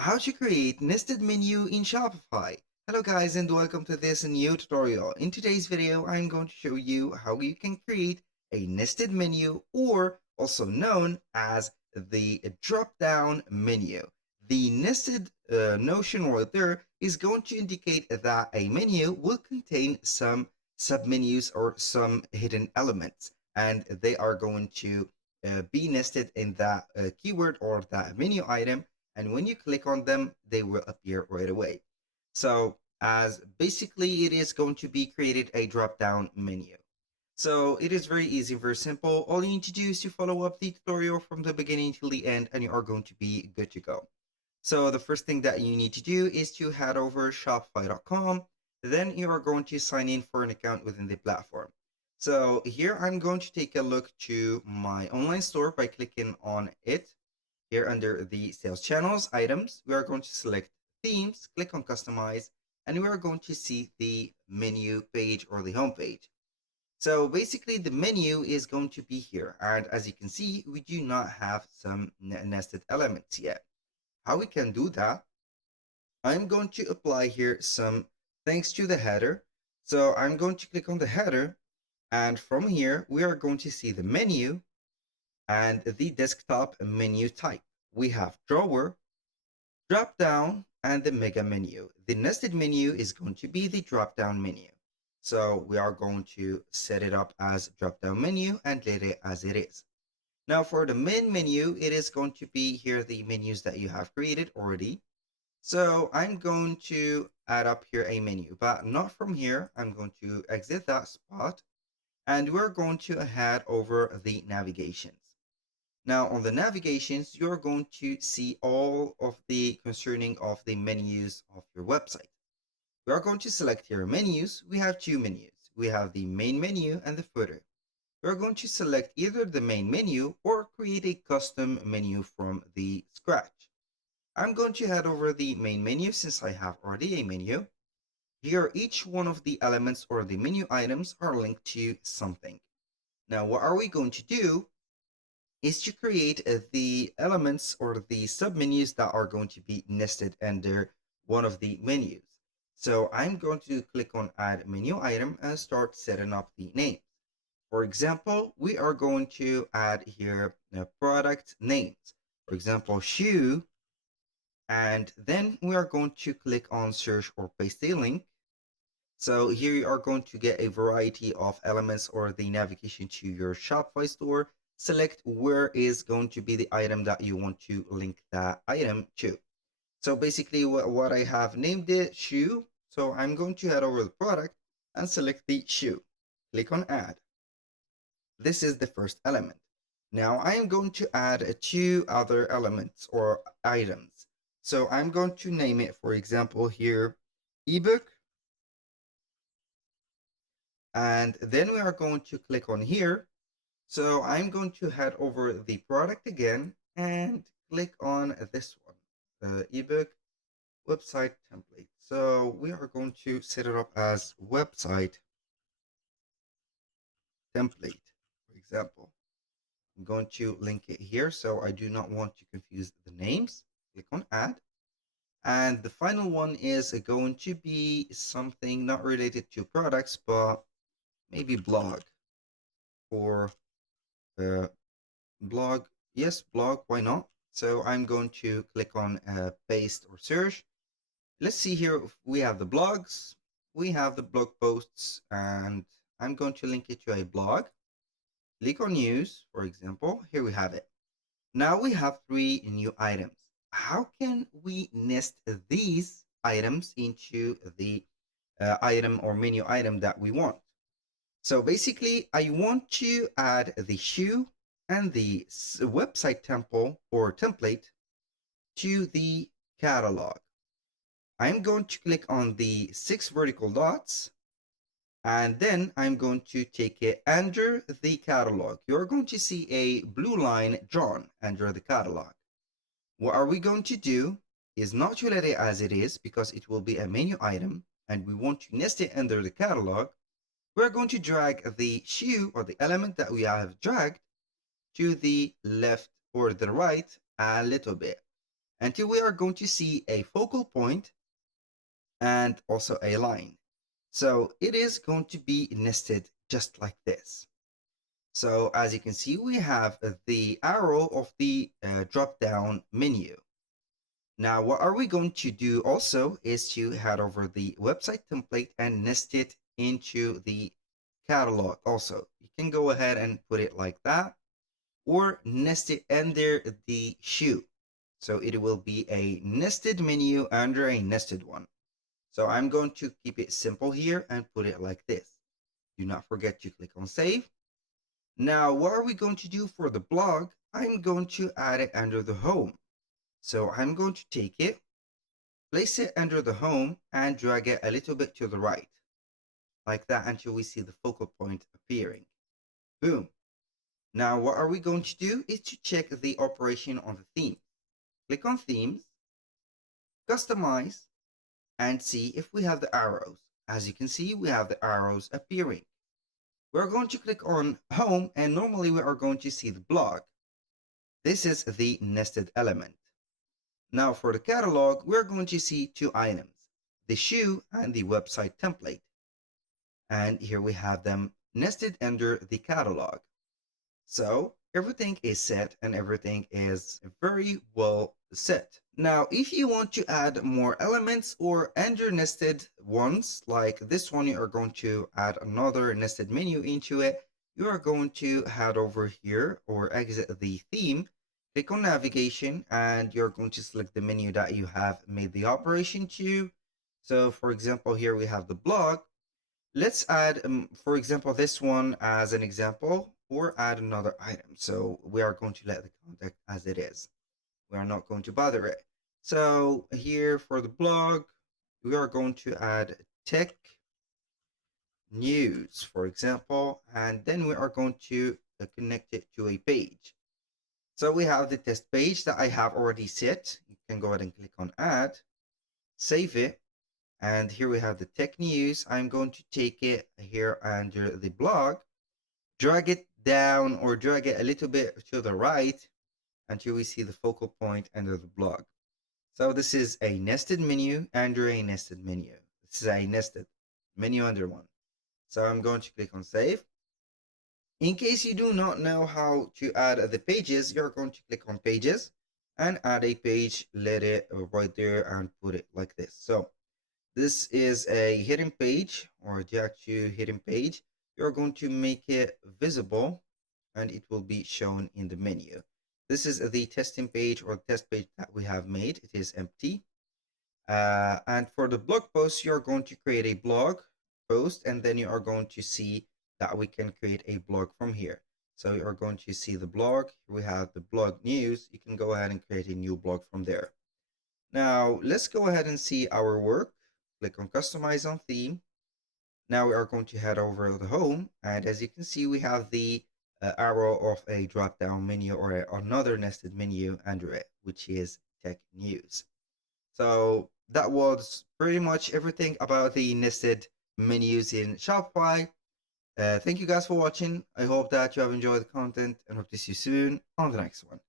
How to create nested menu in Shopify. Hello guys and welcome to this new tutorial. In today's video, I'm going to show you how you can create a nested menu, or also known as the drop-down menu. The nested notion right there is going to indicate that a menu will contain some submenus or some hidden elements, and they are going to be nested in that keyword or that menu item, and when you click on them, they will appear right away. So as basically it is going to be created a drop down menu. So it is very easy, very simple. All you need to do is to follow up the tutorial from the beginning till the end, and you are going to be good to go. So the first thing that you need to do is to head over shopify.com. Then you are going to sign in for an account within the platform. So here I'm going to take a look to my online store by clicking on it. Here under the sales channels items, we are going to select themes, click on customize, and we are going to see the menu page or the home page. So basically the menu is going to be here. And as you can see, we do not have some nested elements yet. How we can do that? I'm going to apply here some thanks to the header. So I'm going to click on the header, and from here, we are going to see the menu and the desktop menu type. We have drawer, drop down, and the mega menu. The nested menu is going to be the drop down menu. So we are going to set it up as drop down menu and let it as it is. Now for the main menu, it is going to be here the menus that you have created already. So I'm going to add up here a menu, but not from here. I'm going to exit that spot, and we're going to head over the navigations. Now on the navigations, you're going to see all of the concerning of the menus of your website. We are going to select here menus. We have two menus. We have the main menu and the footer. We're going to select either the main menu or create a custom menu from the scratch. I'm going to head over the main menu since I have already a menu. Here, each one of the elements or the menu items are linked to something. Now, what are we going to do is to create the elements or the submenus that are going to be nested under one of the menus. So I'm going to click on add menu item and start setting up the names. For example, we are going to add here product names. For example, shoe, and then we are going to click on search or paste a link. So here you are going to get a variety of elements or the navigation to your Shopify store. Select where is going to be the item that you want to link that item to. So basically what I have named it shoe. So I'm going to head over the product and select the shoe. Click on add. This is the first element. Now I am going to add two other elements or items. So I'm going to name it, for example, here, ebook. And then we are going to click on here. So I'm going to head over the product again and click on this one, the ebook website template. So we are going to set it up as website template, for example. I'm going to link it here, so I do not want to confuse the names. Click on add. And the final one is going to be something not related to products, but maybe blog, or blog. Yes, blog, why not? So I'm going to click on paste or search. Let's see here, we have the blogs, we have the blog posts, and I'm going to link it to a blog. Click on news, for example. Here we have it. Now we have three new items. How can we nest these items into the item or menu item that we want? So basically, I want to add the shoe and the website template or template to the catalog. I'm going to click on the 6 vertical dots, and then I'm going to take it under the catalog. You're going to see a blue line drawn under the catalog. What are we going to do is not to let it as it is, because it will be a menu item and we want to nest it under the catalog. We're going to drag the shoe or the element that we have dragged to the left or the right a little bit. until we are going to see a focal point and also a line. So it is going to be nested just like this. So as you can see, we have the arrow of the drop down menu. Now, what are we going to do also is to head over the website template and nest it into the catalog also. You can go ahead and put it like that or nest it under the shoe. So it will be a nested menu under a nested one. So I'm going to keep it simple here and put it like this. Do not forget to click on save. Now, what are we going to do for the blog? I'm going to add it under the home. So I'm going to take it, place it under the home and drag it a little bit to the right, like that until we see the focal point appearing. Boom. Now, what are we going to do is to check the operation on the theme. Click on themes, customize, and see if we have the arrows. As you can see, we have the arrows appearing. We're going to click on home and normally we are going to see the blog. This is the nested element. Now for the catalog, we're going to see two items, the shoe and the website template. And here we have them nested under the catalog. So everything is set and everything is very well set. Now, if you want to add more elements or under nested ones, like this one, you are going to add another nested menu into it. You are going to head over here or exit the theme, click on navigation, and you're going to select the menu that you have made the operation to. So for example, here we have the blog. Let's add, for example, this one as an example, or add another item. So we are going to let the contact as it is. We are not going to bother it. So here for the blog, we are going to add tech news, for example, and then we are going to connect it to a page. So we have the test page that I have already set. You can go ahead and click on add, save it, and here we have the tech news. I'm going to take it here under the blog, drag it down or drag it a little bit to the right until we see the focal point under the blog. So this is a nested menu under a nested menu. This is a nested menu under one. So I'm going to click on save. In case you do not know how to add the pages, you're going to click on pages and add a page, let it right there and put it like this. So this is a hidden page or Jack to hidden page. You're going to make it visible and it will be shown in the menu. This is the testing page or test page that we have made. It is empty. And for the blog post, you're going to create a blog post and then you are going to see that we can create a blog from here. So you are going to see the blog. We have the blog news. You can go ahead and create a new blog from there. Now let's go ahead and see our work. Click on customize on theme. Now we are going to head over to the home. And as you can see, we have the arrow of a drop down menu or another nested menu under it, which is tech news. So that was pretty much everything about the nested menus in Shopify. Thank you guys for watching. I hope that you have enjoyed the content and hope to see you soon on the next one.